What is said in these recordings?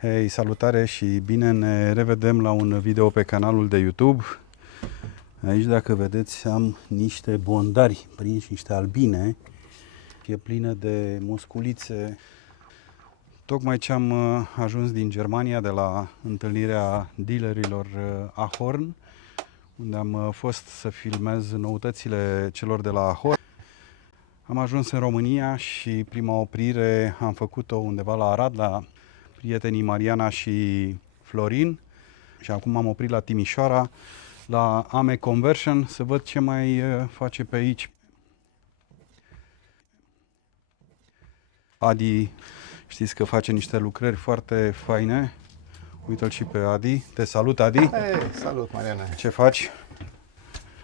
Hei, salutare și bine ne revedem la un video pe canalul de YouTube. Aici, dacă vedeți, am niște bondari prinși, niște albine. E plină de musculițe. Tocmai ce am ajuns din Germania, de la întâlnirea dealerilor Ahorn, unde am fost să filmez noutățile celor de la Ahorn. Am ajuns în România și prima oprire am făcut-o undeva la Arăt, la prietenii Mariana și Florin. Și acum am oprit la Timișoara, la Conversion, să văd ce mai face pe aici. Adi, știți că face niște lucrări foarte faine. Uite-l și pe Adi. Te salut, Adi. Hey, salut, Mariana. Ce faci?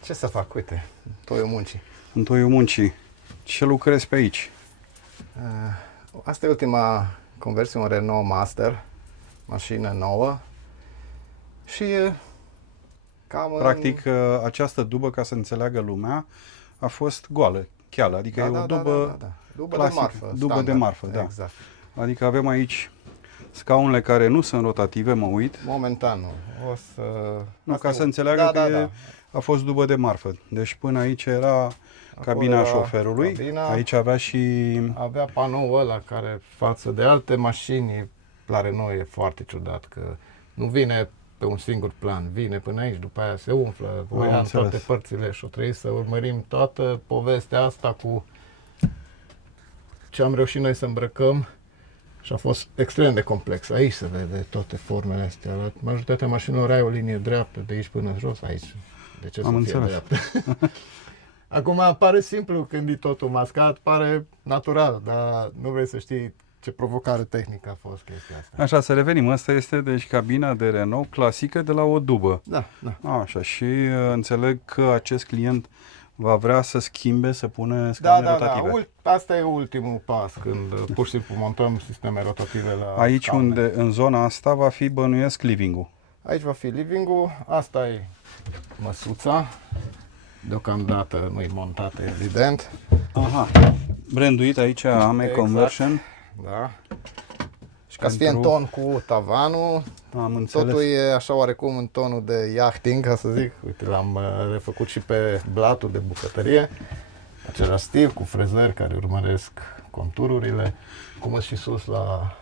Ce să fac? Uite, toiul muncii. În toiul muncii. Ce lucrezi pe aici? Asta e ultima conversie, un Renault Master, mașină nouă. Și cam... Practic, această dubă, ca să înțeleagă lumea, a fost goală, cheală. Adică e o dubă Dubă clasică, de marfă. dubă standard. de marfă, da. Exact. Adică avem aici scaunele care nu sunt rotative, mă uit. Momentan nu. O să... Nu, Asta ca să înțeleagă că da. a fost dubă de marfă. Deci până aici era cabina era șoferului. cabina. Aici avea și... Avea panoul ăla care, față de alte mașini, la Renault e foarte ciudat, că nu vine pe un singur plan, vine până aici, după aia se umflă, o ia în toate părțile și o trebuie să urmărim toată povestea asta cu ce am reușit noi să îmbrăcăm și a fost extrem de complex. Aici se vede toate formele astea. La majoritatea mașinilor ai o linie dreaptă de aici până jos, aici. De ce să fie dreaptă? Acum pare simplu când e totul mascat, pare natural, dar nu vrei să știi ce provocare tehnică a fost chestia asta. Așa, să revenim. Asta este, deci, cabina de Renault clasică de la o dubă. Da. Așa, și înțeleg că acest client va vrea să schimbe, să pune scaune rotative. Asta e ultimul pas, când pur și simplu montăm sisteme rotative la aici scaune. Unde, în zona asta, va fi, bănuiesc, living-ul. Aici va fi living-ul, asta e măsuța. Deocamdată nu e montată, evident. Aha, branduit aici, Conversion. Da. Și ca să fie în ton cu tavanul, totul e așa oarecum în tonul de yachting, ca să zic. Uite, l-am refăcut și pe blatul de bucătărie. Același stil, cu frezări care urmăresc contururile. Cum și sus la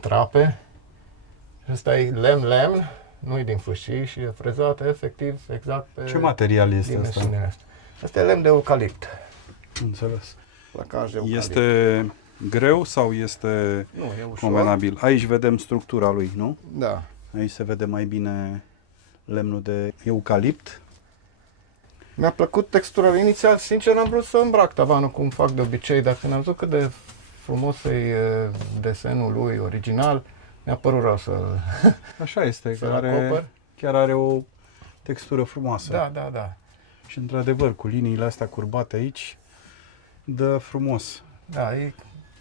trape. Și ăsta e lemn, nu e din fâșii și e frezat efectiv exact pe... Ce material este asta? Asta e lemn de eucalipt. Înțeles. Placaj de eucalipt. Este greu sau este convenabil? Aici vedem structura lui, nu? Da. Aici se vede mai bine lemnul de eucalipt. Mi-a plăcut textura inițial, sincer am vrut să îmbrac tavanul cum fac de obicei, dar când am văzut cât de frumos e desenul lui original, mi-a părut rău să... Așa este, că chiar are o textură frumoasă. Da. Și într-adevăr, cu liniile astea curbate aici, dă frumos. Da,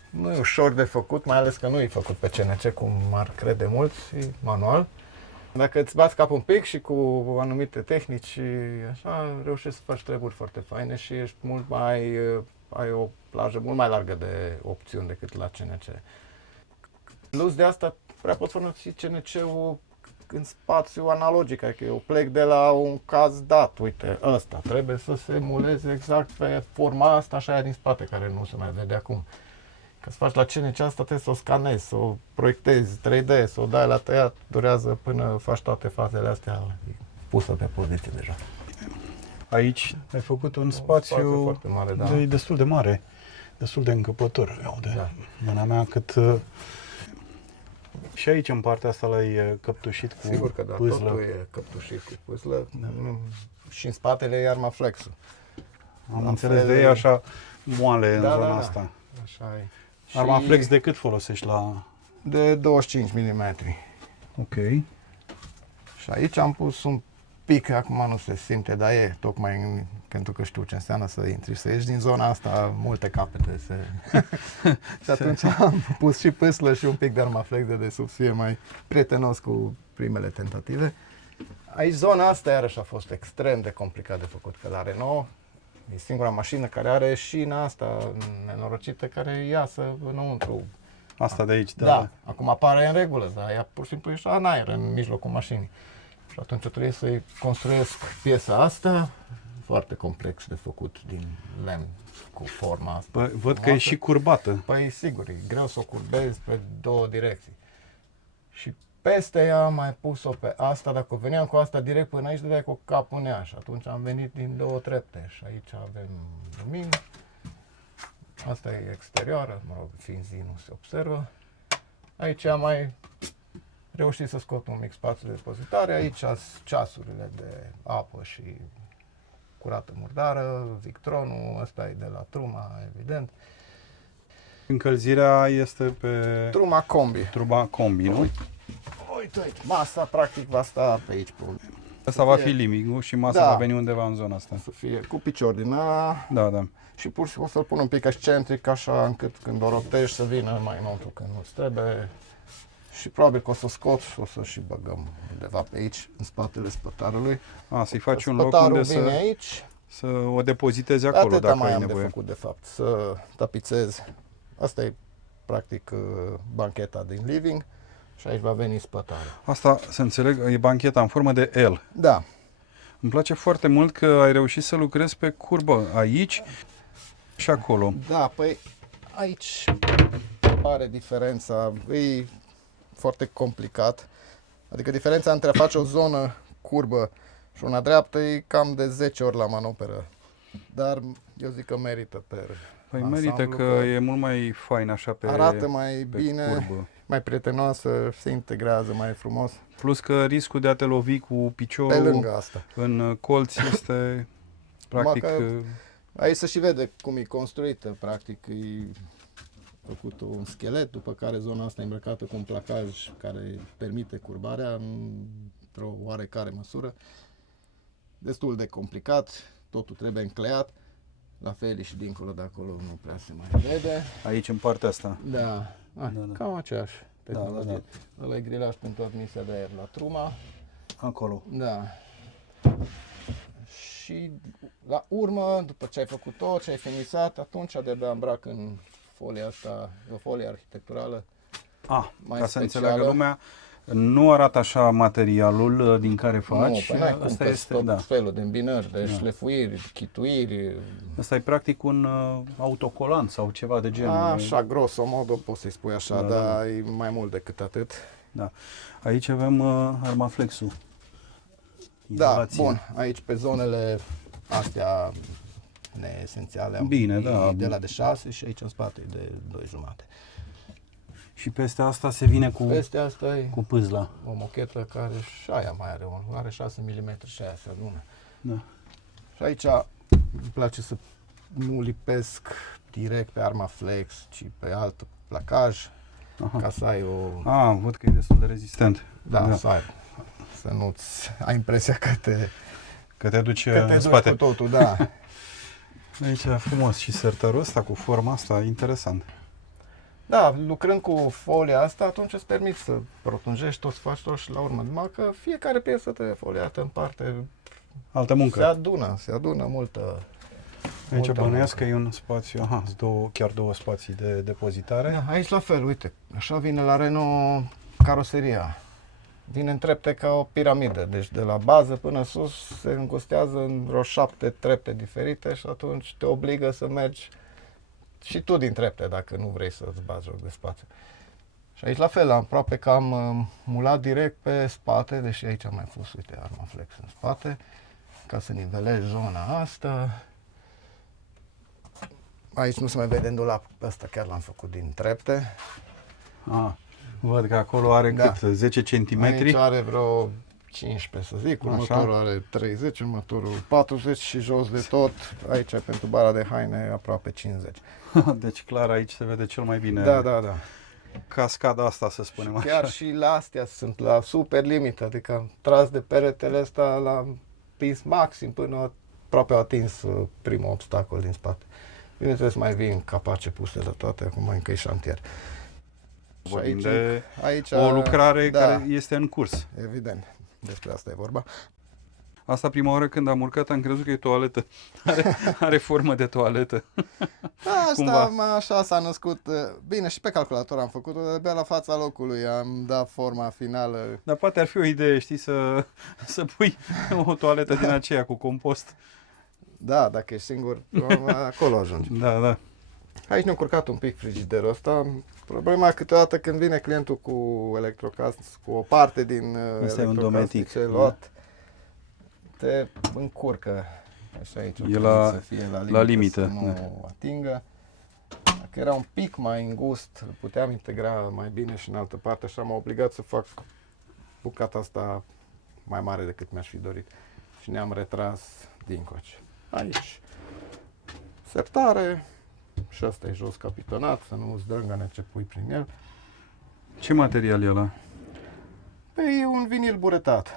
nu e ușor de făcut, mai ales că nu e făcut pe CNC, cum ar crede mulți, e manual. Dacă îți bați cap un pic și cu anumite tehnici și așa, reușești să faci treburi foarte faine și ești mult mai, ai o plajă mult mai largă de opțiuni decât la CNC. Plus de asta, prea pot folosi CNC-ul în spațiu analogic, adică eu plec de la un caz dat, uite, ăsta, trebuie să se emuleze exact pe forma asta și aia din spate, care nu se mai vede acum. Ca să faci la CNC asta trebuie să o scanezi, să o proiectezi 3D, să o dai la tăiat, durează până faci toate fazele astea, pusă pe poziție deja. Aici ai făcut un spațiu foarte mare, da. Destul de mare, destul de încăpător. Iau de mâna mea cât... Și aici, în partea asta, l-ai căptușit cu pâzlă. Sigur că da, totul e căptușit cu pâzlă. Și în spatele e Armaflex-ul. Am înțeles, de e așa moale în zona asta. Așa e. Armaflex de cât folosești la... De 25 mm. Ok. Și aici am pus un pic, acum nu se simte, dar e tocmai pentru că știu ce înseamnă să intri, să ieși din zona asta, multe capete se... Și atunci am pus și pâslă și un pic de Armaflex de desubt, să fie mai prietenos cu primele tentative. Aici zona asta iarăși a fost extrem de complicat de făcut, că la Renault e singura mașină care are șina asta nenorocită care iasă înăuntru Asta de aici, da. Da, acum apare în regulă, dar ea pur și simplu e așa în aer, în mijlocul mașinii. Și atunci trebuie să-i construiesc piesa asta, foarte complex de făcut, din lemn, cu forma asta. Bă, văd că e și curbată. Păi sigur, e greu să o curbezi pe două direcții. Și peste ea am mai pus-o pe asta, dacă veneam cu asta direct până aici, dădeai cu capul în ea. Și atunci am venit din două trepte și aici avem lumină. Asta e exterioară, mă rog, fiind zi nu se observă. Aici am mai reușit să scot un mic spațiu de depozitare. Aici sunt ceasurile de apă și curată murdară, victronul, ăsta e de la Truma, evident. Încălzirea este pe Truma combi. truba combi, nu? Uite, masa practic va sta pe aici. Asta va fi living-ul și masa Da. va veni undeva în zona asta. Să fie cu picior din ăla Da, da. și pur și simplu o să-l pun un pic excentric, așa încât când o rotești să vină mai înăuntru când nu trebuie. Și probabil că o să scot și o să și băgăm undeva pe aici, în spatele spătarului. Să-i faci un loc Spătarul unde vine aici. să o depozitezi acolo, Atâta dacă mai ai am nevoie. de făcut, de fapt, să tapizez. Asta e, practic, bancheta din living și aici va veni spătarul. Asta, să înțeleg, e bancheta în formă de L. Da. Îmi place foarte mult că ai reușit să lucrezi pe curbă aici și acolo. Da, păi aici apare diferența. E foarte complicat. Adică diferența între a face o zonă curbă și una dreaptă e cam de 10 ori la manoperă. Dar eu zic că merită pe Păi merită că e mult mai fain așa pe arată mai pe bine, curbă. mai prietenoasă, se integrează mai frumos. Plus că riscul de a te lovi cu Pe piciorul lângă asta. în colț este practic... Că aici se și vede cum e construită, practic e făcut un schelet, după care zona asta e îmbrăcată cu un placaj care permite curbarea într-o oarecare măsură. Destul de complicat, totul trebuie încleiat, la fel și dincolo de acolo nu prea se mai vede. Aici în partea asta. Da, Da. cam aceeași tehnologie. Da. Ăla e grilaj pentru admisia de aer la Truma. Acolo. Da. Și la urmă, după ce ai făcut tot, ce ai finisat, atunci de-abia îmbrac în folia asta, o folie arhitecturală. Mai Ca să specială. înțeleagă lumea, nu arată așa materialul din care faci. Nu, păi n-ai cum, Asta că este, tot da. felul de îmbinări, de șlefuiri, chituiri. Asta e practic un autocolant sau ceva de genul. Așa, grosomodo poți să-i spui așa, Da, dar e mai mult decât atât. Da. Aici avem armaflexul. Da, Izolație. bun, aici pe zonele astea neesențiale am Bine, da. de la de 6 și aici în spate e de 2,5. Și peste asta se vine cu, Peste asta e cu pâzla. o mochetă care și aia mai are 6 mm și aia se adună. Da. Și aici îmi place să nu lipesc direct pe Armaflex, ci pe alt placaj, Aha. ca să ai o... Văd că e destul de rezistent. Da, să ai, să nu-ți ai impresia Că te duci că te în duci spate. cu totul, da. Aici e frumos și sertarul ăsta cu forma asta, interesant. Da, lucrând cu folia asta, atunci îți permiți să rotunjești tot, să faci tot și la urmă. Numai că fiecare piesă trebuie foliată în parte. Altă muncă. Se adună multă. Aici multă bănuiesc că muncă. e un spațiu, chiar două spații de depozitare. Da, aici la fel, uite, așa vine la Renault caroseria. Vine în trepte ca o piramidă, deci de la bază până sus se îngustează în vreo 7 trepte diferite și atunci te obligă să mergi și tu din trepte dacă nu vrei să-ți bagi joc de spațiu. Și aici la fel, aproape că am mulat direct pe spate, deși aici am mai pus, uite, Armaflex în spate, ca să nivelezi zona asta. Aici nu se mai vede în dulap, pe ăsta chiar l-am făcut din trepte. Văd că acolo are cât? 10 cm? Aici are vreo 15, să zic, următorul are 30, următorul 40 și jos de tot, aici pentru bara de haine aproape 50. Deci clar aici se vede cel mai bine Da. cascada asta, să spunem așa. Chiar și la astea sunt la super limită, adică am tras de peretele ăsta, l-am pins maxim până aproape a atins primul obstacol din spate. Bineînțeles, mai vin capace puse la toate, acum încă e șantier. Vorbim de aici, o lucrare care este în curs. Evident, despre asta e vorba. Asta prima oară când am urcat am crezut că e toaletă. Are formă de toaletă. Așa s-a născut. Bine, și pe calculator am făcut-o, dar abia la fața locului am dat forma finală. Dar poate ar fi o idee, știi, să pui o toaletă din aceea cu compost. Da, dacă ești singur, acolo ajungi. Da. Aici ne-a încurcat un pic frigiderul ăsta. Problema câteodată când vine clientul cu electrocasnic, cu o parte din electrocasnice luat, te încurcă. Așa aici E să fie la limită. să nu atingă. Dacă era un pic mai îngust, îl puteam integra mai bine și în altă parte, așa m-a obligat să fac bucata asta mai mare decât mi-aș fi dorit. Și ne-am retras dincoace. Aici, sertare, și asta e jos capitonat, să nu zdrângăne ce pui prin el. Ce material e ăla? Păi e un vinil buretat.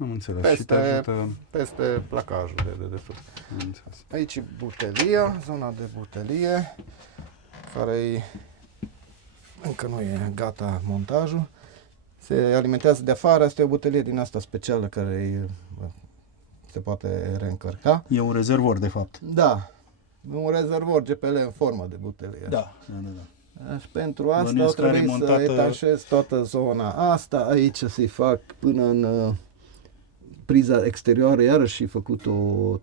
Am înțeles. Și te ajută... Peste placajul de dedesubt. Am înțeles. Aici e butelia, zona de butelie, care încă nu e gata montajul. Se alimentează de afară, asta e o butelie din asta specială care se poate reîncărca. E un rezervor, de fapt. Da, un rezervor GPL în formă de butelie. Da. Și pentru asta o trebuie să etașez toată zona asta, aici să-i fac până în priza exterioară, iarăși făcut o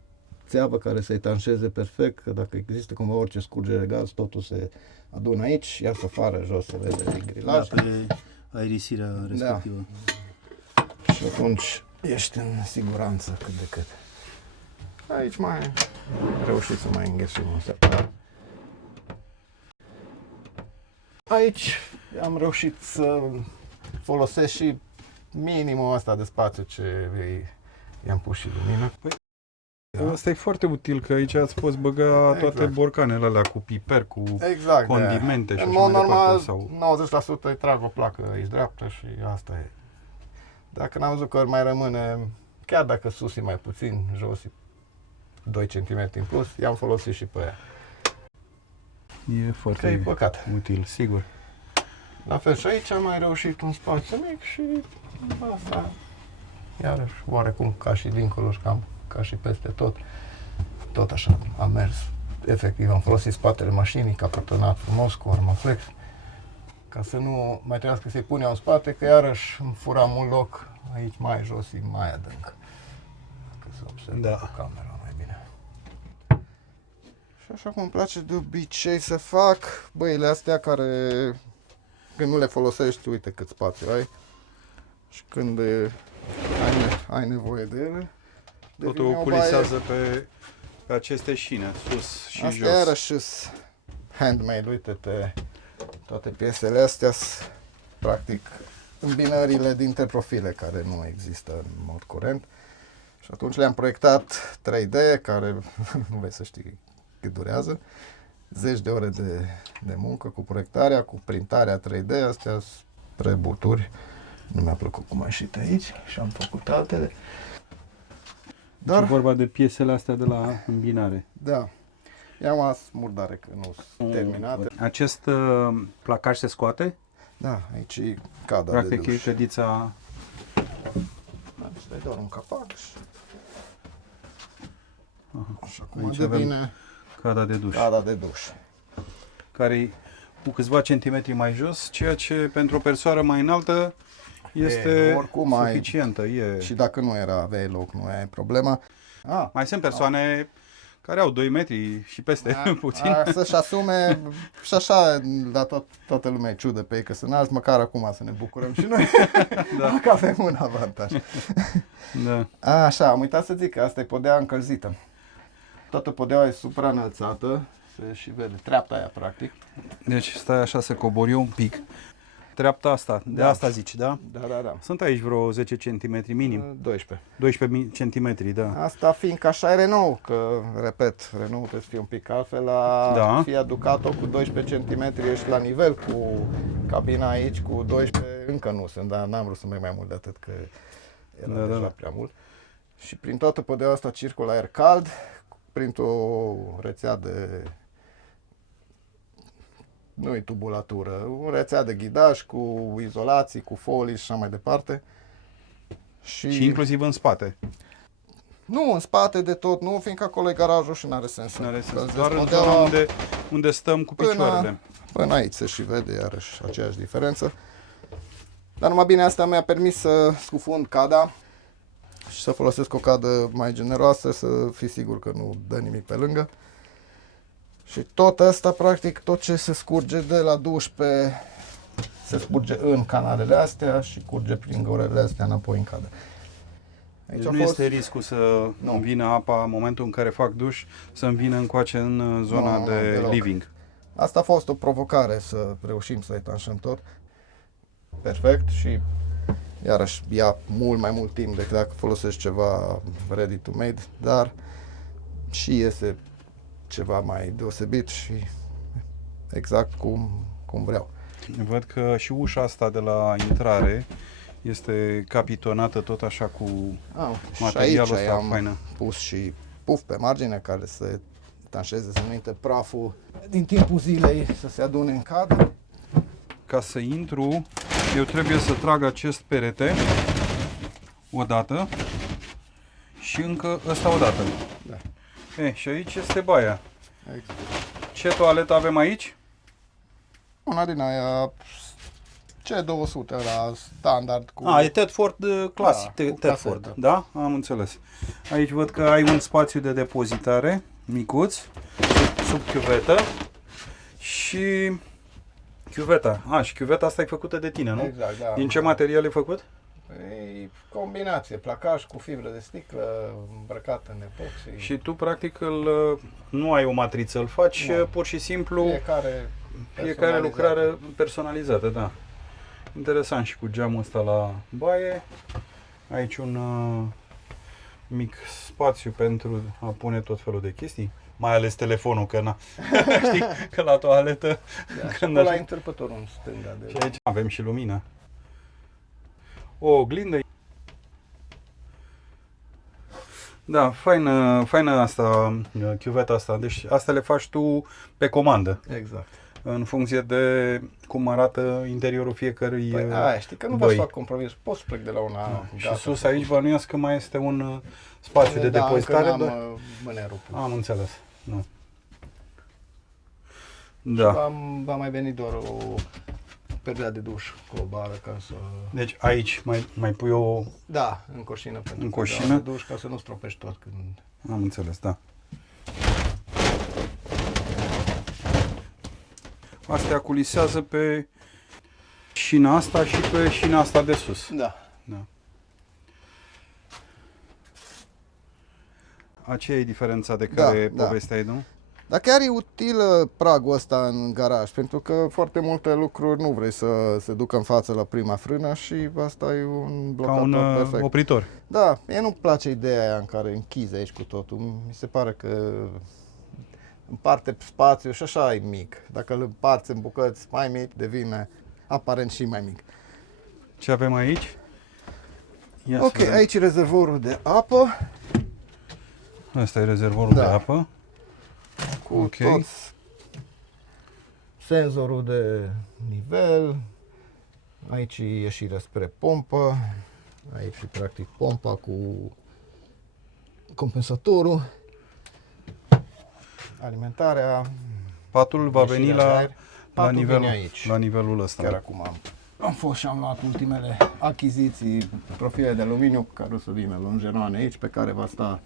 țeavă care să etanșeze perfect, că dacă există cumva orice scurgere de gaz, totul se adună aici, iar afară, jos se vede grilaj. Da, pe aerisirea respectivă. Da. Și atunci ești în siguranță cât de cât. Aici mai reușit să mai înghesuim un separat. Aici am reușit să folosesc și minimul ăsta de spațiu ce i-am pus și lumină. Da. Asta e foarte util, că aici ați fost băga toate borcanele alea cu piper, cu condimente și în așa mod mai normal, departe. Sau... 90% îi trag o placă aici dreaptă și asta e. Dacă n-am văzut că mai rămâne, chiar dacă sus e mai puțin, jos e 2 cm în plus, i-am folosit și pe ea. E foarte util, sigur. La fel și aici am mai reușit un spațiu mic și asta, iarăși, oarecum ca și dincolo, ca și peste tot. Tot așa am mers. Efectiv, am folosit spatele mașinii, capotonat frumos, cu armaflex, ca să nu mai trebuiască să-i pun eu în spate, că iarăși îmi furam un loc aici mai jos, e mai adânc. Că se observă cu camera mai bine. Și așa cum îmi place de obicei să fac băile astea care, când nu le folosești, uite cât spațiu ai. Și când ai nevoie de ele, totul oculisează pe aceste șine, sus și asta jos. Asta iarăși handmade, uite-te, toate piesele astea sunt practic îmbinările dintre profile care nu există în mod curent. Și atunci le-am proiectat 3D, care nu vei să știi cât durează. 10 de ore de muncă cu proiectarea, cu printarea 3D, astea sunt prebuturi. Nu mi-a plăcut cum a ieșit aici și am făcut altele. Dar... E vorba de piesele astea de la îmbinare. Da. I-am as murdare că nu sunt terminate. Acest placaj se scoate? Da, aici e cada practic de duș. Practic e cădița... Asta e doar un capac și... Așa cum aici devine cada de duș. Cada de duș. Care e cu câțiva centimetri mai jos, ceea ce pentru o persoană mai înaltă este suficientă. Și dacă nu aveai loc, nu ai problema. Mai sunt persoane care au 2 metri și peste puțin. Să-și asume și așa, dar toată lumea e ciudă pe ei că sunt alți, măcar acum să ne bucurăm și noi, că avem un avantaj. Așa, am uitat să zic că asta e podea încălzită. Toată podeaua e supraînălțată, se și vede, treapta aia practic. Deci stai așa să cobor eu un pic. Treapta asta, de asta zici, da? Da. Sunt aici vreo 10 cm minim. 12 cm, da. Asta fiindcă așa e Renault, că, repet, Renault trebuie să fie un pic altfel. La Fiat Ducato cu 12 cm ești la nivel cu cabina aici, cu 12 încă nu sunt, dar n-am vrut să merg mai mult de atât, că era deja prea mult. Și prin toată podeaua asta circulă aer cald, printr-o rețea de... nu-i tubulatură, o rețea de ghidaj cu izolații, cu folii și așa mai departe. Și inclusiv în spate. Nu, în spate de tot, nu, fiindcă acolo e garajul și n-are sens. N-are sens. Că Doar în spodea zona unde stăm cu picioarele. Până aici se și vede iarăși aceeași diferență. Dar numai bine asta mi-a permis să scufund cada și să folosesc o cadă mai generoasă, să fii sigur că nu dă nimic pe lângă. Și tot asta, practic, tot ce se scurge de la duș se scurge în canalele astea și curge prin găurile astea înapoi în cadă. Aici deci nu este riscul să îmi vină apa în momentul în care fac duș, să-mi vină încoace în zona de living. Asta a fost o provocare să reușim să etanșăm tot perfect și iarăși ia mult mai mult timp decât dacă folosești ceva ready to made, dar și iese ceva mai deosebit și exact cum vreau. Văd că și ușa asta de la intrare este capitonată tot așa cu materialul ăsta am faină. Pus și puf pe margine care să etanșeze, să nu intre praful din timpul zilei să se adune în cadă. Ca să intru, eu trebuie să trag acest perete odată și încă ăsta odată. Da. Și aici este baia. Exact. Ce toaletă avem aici? Una din aia C200 la standard cu... E Tedford clasic, da, Tedford, da? Am înțeles. Aici văd că ai un spațiu de depozitare micuț, sub chiuvetă și chiuveta. Și chiuveta asta e făcută de tine, nu? Exact, da. Din ce material e făcut? E combinație, placaj cu fibră de sticlă îmbrăcat în epoxy. Și tu practic nu ai o matriță, îl faci pur și simplu fiecare lucrare personalizată, da. Interesant și cu geamul ăsta la baie. Aici un mic spațiu pentru a pune tot felul de chestii. Mai ales telefonul, că știi că la toaletă... Da, și la interpătorul în stânga. Și aici avem și lumină. O oglindă. Da, faină asta, chiuveta asta. Deci asta le faci tu pe comandă. Exact. În funcție de cum arată interiorul fiecărui știi că nu poți să fac compromis. Poți să plec de la una și gata. Sus aici bănuiesc că mai este un spațiu de depozitare. Am înțeles. Da. Da. Va mai veni doar o perdea de duș cu o bară ca să... Deci aici mai pui o... Da, în coșină pentru coșină de duș ca să nu stropești tot când... Am înțeles, da. Astea culisează pe șina asta și pe șina asta de sus. Da. Aceea e diferența de care povesteai, nu? Dar chiar e util pragul ăsta în garaj, pentru că foarte multe lucruri nu vrei să se ducă în față la prima frână și asta e un blocator perfect. Opritor. Da, mie nu-mi place ideea aia în care închizi aici cu totul. Mi se pare că împarte spațiu și așa e mic. Dacă îl împarți în bucăți mai mici, devine aparent și mai mic. Ce avem aici? Ok, aici e rezervorul de apă. Asta e rezervorul de apă. Cu tot senzorul de nivel. Aici e ieșirea spre pompă. Aici e practic pompa cu compensatorul. Alimentarea. Patul va veni la nivelul ăsta. Chiar acum am fost și am luat ultimele achiziții, profile de aluminiu, caroserie longeroane aici, pe care va sta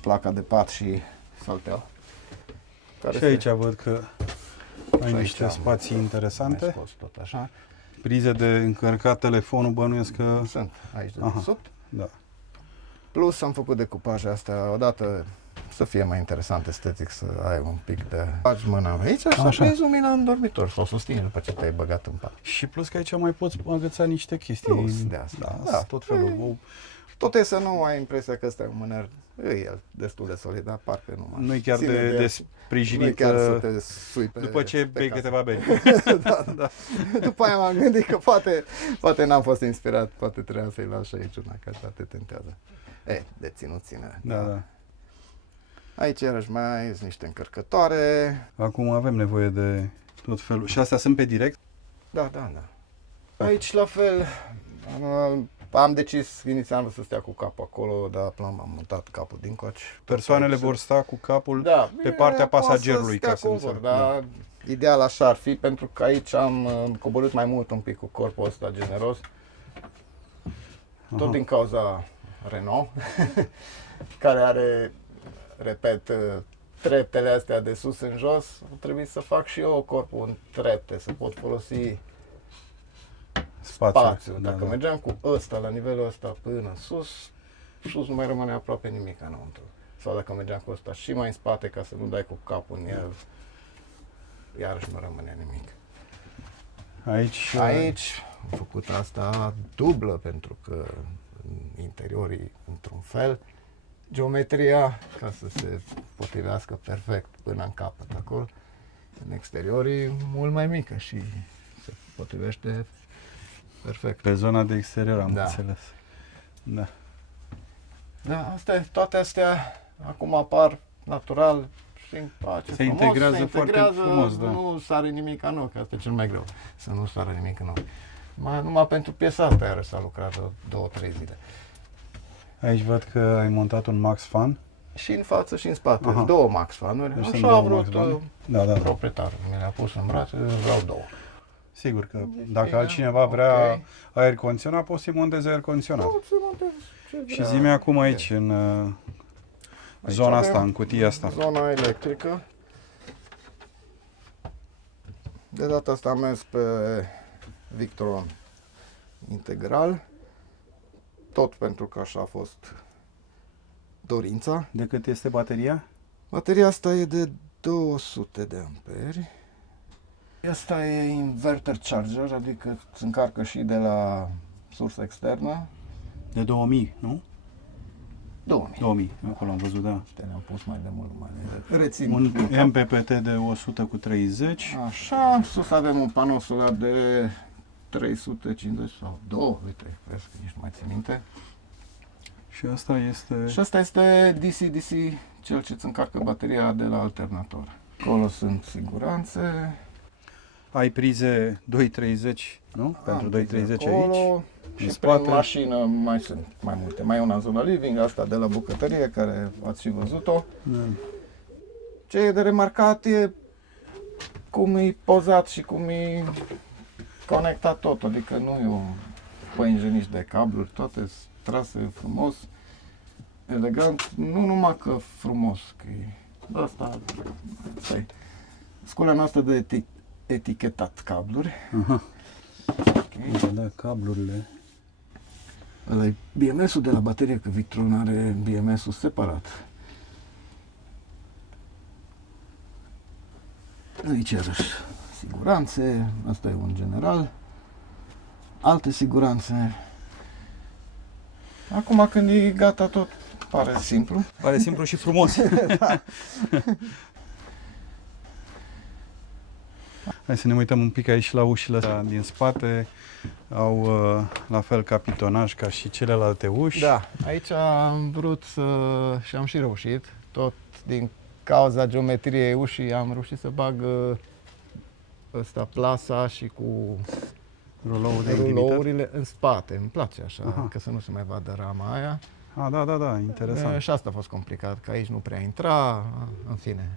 placa de pat și salteaua. Și aici văd că ai niște spații interesante. Tot așa. Prize de încărcat telefonul, bănuiesc că... Sunt aici de desubt. Da. Plus am făcut decupaje astea odată să fie mai interesant estetic, să ai un pic de... Faci mâna aici și să vezi lumina în dormitor sau susține după ce te-ai băgat în pat. Și plus că aici mai poți agăța niște chestii. Plus de asta. Da, tot felul. Tot e să nu ai impresia că ăsta e un mâner, e destul de solid, dar parcă nu mai. Nu-i chiar de sprijinit. Nu-i chiar să te sui pe... După ce bei câteva beri. Da. După aia m-am gândit că poate n-am fost inspirat, poate trebuia să-i las și aici una, că așa te tentează. De ținut ține. Da. Aici iarăși mai sunt niște încărcătoare. Acum avem nevoie de tot felul. Și astea sunt pe direct? Da. Aici la fel, Am decis inițial să stea cu capul acolo, dar am mutat capul dincoace. Persoanele vor sta cu capul da, pe partea pasagerului, ca să vor, dar ideal așa ar fi, pentru că aici am coborât mai mult un pic cu corpul ăsta generos. Tot din cauza Renault, care are, repet, treptele astea de sus în jos. Trebuie să fac și eu corpul în trepte, să pot folosi spațiu. Dacă mergeam cu ăsta, la nivelul ăsta până sus, sus nu mai rămâne aproape nimic înăuntru. Sau dacă mergeam cu ăsta și mai în spate, ca să nu dai cu capul în el, iarăși nu rămâne nimic. Aici am făcut asta dublă, pentru că în interiorii, într-un fel, geometria, ca să se potrivească perfect până în capăt acolo, în exteriorii mult mai mică și se potrivește perfect. Pe zona de exterior am înțeles. Da. Da, toate astea acum apar natural și îmi place se integrează foarte frumos, da. Nu sare nimic în ochi, asta e cel mai greu, să nu sară nimic în ochi. Numai pentru piesa asta iară s-a lucrat 2-3 zile. Aici văd că ai montat un max fan. Și în față și în spate, două max fanuri. Deci așa a vrut proprietarul. Mi le-a pus în brațe, vreau două. Sigur că dacă altcineva vrea aer condiționat, poți să-i montezi aer condiționat. Și zi-mi acum aici, în zona asta, în cutia asta. Zona electrică. De data asta am mers pe Victron integral. Tot pentru că așa a fost dorința. De cât este bateria? Bateria asta e de 200 de amperi. Asta e inverter charger, adică se încarcă și de la sursă externă. De 2000, nu? 2000. 2000, acolo am văzut, da. Ne-am pus mai de mult, mai de rețin. Un MPPT de 100 cu 30. Așa, sus avem un panou solar de 350 sau 2, uite, vezi că nici nu mai țin minte. Și asta este... Și asta este DC-DC, cel ce îți încarcă bateria de la alternator. Acolo sunt siguranțe. Ai prize 230, nu? Pentru 230 aici. Și prin mașină mai sunt mai multe. Mai e una în zona living, asta de la bucătărie, care ați și văzut-o. Ce e de remarcat e cum e pozat și cum e conectat tot, adică nu e o păinjeniș de cabluri, toate trase frumos, elegant, nu numai că frumos, că e asta e scoala noastră de etichetat cabluri. Da, cablurile. Ăla e BMS-ul de la baterie, că Victron are BMS-ul separat. Aici iarăși siguranțe, asta e un general, alte siguranțe. Acum când e gata tot, pare simplu. Pare simplu și frumos. Hai să ne uităm un pic aici la ușile astea din spate. Au la fel capitonaj ca și celelalte uși. Da, aici am vrut și am și reușit. Tot din cauza geometriei ușii am reușit să bag plasa și cu rulourile în spate. Îmi place așa, că să nu se mai vadă rama aia. Da, interesant. Și asta a fost complicat, că aici nu prea intra, în fine.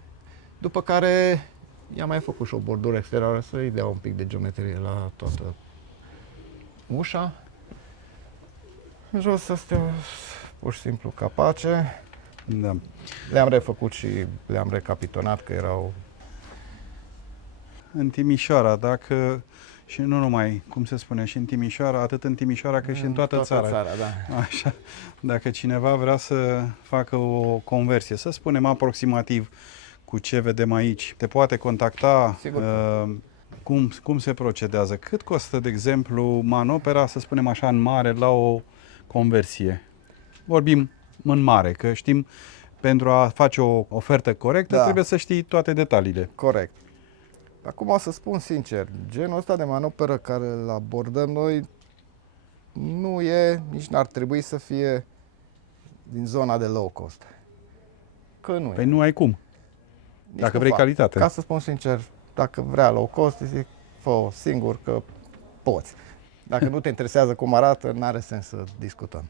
După care i-am mai făcut și o bordură exterioară să-i dea un pic de geometrie la toată ușa. În jos astea pur și simplu capace. Da. Le-am refăcut și le-am recapitonat, că erau... În Timișoara, dacă... Și nu numai, cum se spune, și în Timișoara, atât în Timișoara cât și în toată țara. Da. Așa. Dacă cineva vrea să facă o conversie, să spunem aproximativ cu ce vedem aici, te poate contacta. Cum se procedează? Cât costă, de exemplu, manopera, să spunem așa, în mare, la o conversie? Vorbim în mare, că știm, pentru a face o ofertă corectă, trebuie să știi toate detaliile. Corect. Acum o să spun sincer, genul ăsta de manoperă care îl abordăm noi nu e, nici n-ar trebui să fie din zona de low cost. Că nu e. Păi nu ai cum. Nici dacă vrei calitate. Ca să spun sincer, dacă vrea low cost, zic, fă-o singur că poți. Dacă nu te interesează cum arată, n-are sens să discutăm.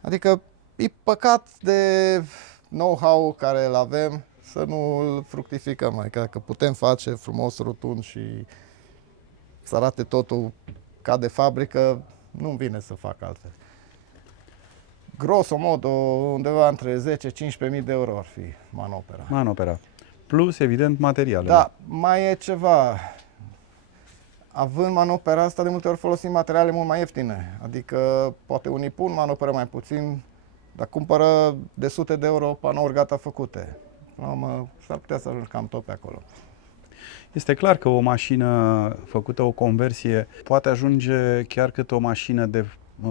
Adică e păcat de know-how care îl avem să nu îl fructificăm. Adică dacă putem face frumos, rotund și să arate totul ca de fabrică, nu-mi vine să fac altfel. Grosomodo, undeva între 10-15.000 de euro ar fi manopera. Manopera. Plus, evident, materiale. Da, mai e ceva. Având manopera asta, de multe ori folosim materiale mult mai ieftine. Adică, poate unii pun manoperă mai puțin, dar cumpără de sute de euro panouri gata făcute. S-ar putea să ajungi cam tot pe acolo. Este clar că o mașină făcută, o conversie, poate ajunge chiar cât o mașină de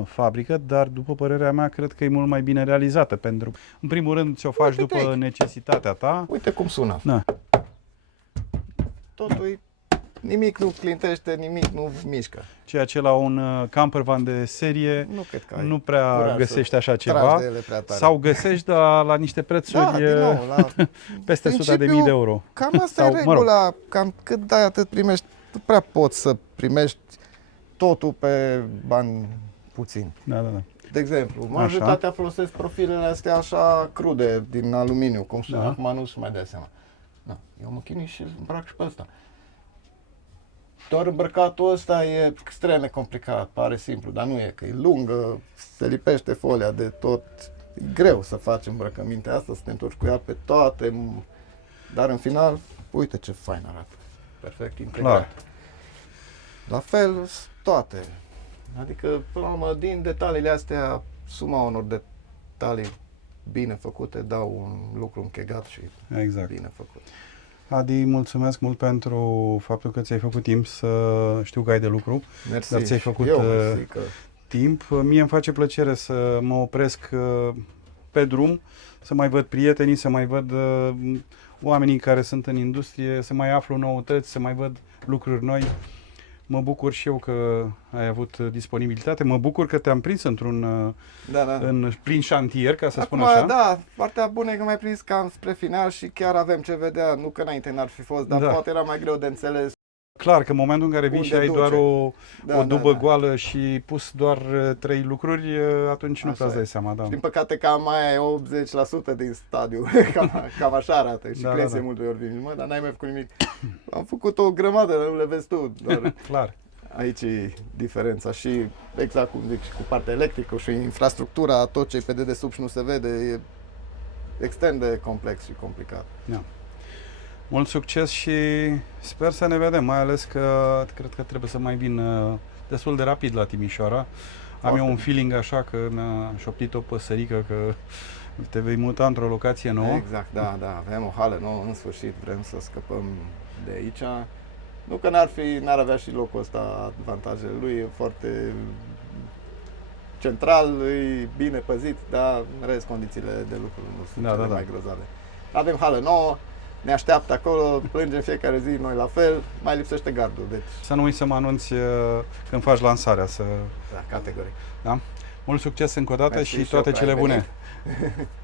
fabrică, dar după părerea mea cred că e mult mai bine realizată, pentru în primul rând ți-o faci după aici. Necesitatea ta. Uite cum sună. Da. Totul nimic nu clintește, nimic nu mișcă. Ceea ce la un campervan de serie Nu cred că ai nu prea curaj găsești să așa tragi ceva. de ele prea tare. Sau găsești, dar la niște prețuri Da, din nou, la peste 100.000 de euro. Cam asta Sau, e regula, cam cât dai atât primești. Nu prea poți să primești totul pe bani puțini. Da. De exemplu, majoritatea folosesc profilele astea așa crude, din aluminiu, cum sunt acum, nu-și mai dea seama. Da, eu mă chinui și îl îmbrac și pe ăsta. Doar îmbrăcatul ăsta e extrem de complicat, pare simplu, dar nu e, că e lungă, se lipește folia de tot. E greu să faci îmbrăcămintea asta, să te întorci cu ea pe toate, dar în final, uite ce fain arată. Perfect integrat. Clar. La fel, toate. Adică, până la urmă, din detaliile astea, suma unor detalii bine făcute dau un lucru închegat și Exact. bine făcut. Adi, mulțumesc mult pentru faptul că ți-ai făcut timp să știu că ai de lucru. Mersi. Dar ți-ai făcut mersi că... timp. Mie îmi face plăcere să mă opresc pe drum, să mai văd prietenii, să mai văd oamenii care sunt în industrie, să mai aflu noutăți, să mai văd lucruri noi. Mă bucur și eu că ai avut disponibilitate. Mă bucur că te-am prins într-un plin șantier, ca să spun așa. Da, partea bună e că m-ai prins cam spre final și chiar avem ce vedea. Nu că înainte n-ar fi fost, dar poate era mai greu de înțeles. Clar că în momentul în care vii și ai doar o dubă goală și pus doar 3 lucruri, atunci nu prea îți dai seama. Da. Și din păcate cam mai e 80% din stadiu, cam așa arată. Și clienții multe ori vin, mă, dar n-ai mai făcut nimic. Am făcut o grămadă, dar nu le vezi tu. Doar clar. Aici e diferența și exact cum zic și cu partea electrică și infrastructura, tot ce e pe dedesubt și nu se vede, e extrem de complex și complicat. Da. Mult succes și sper să ne vedem, mai ales că cred că trebuie să mai vin destul de rapid la Timișoara. Am eu un feeling așa că mi-a șoptit o păsărică că te vei muta într-o locație nouă. Exact, da, avem o hală nouă, în sfârșit vrem să scăpăm de aici. Nu că n-ar avea și locul ăsta avantajele lui, e foarte central, e bine păzit, dar în rest condițiile de lucru nu sunt cele mai grozave. Avem hală nouă, ne așteaptă acolo, plângem fiecare zi, noi la fel, mai lipsește gardul. Deci... Să nu uiți să mă anunți când faci lansarea. Da, categoric. Da? Mult succes încă o dată. Mersi și toate eu, cele bune.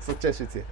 Succes și ție!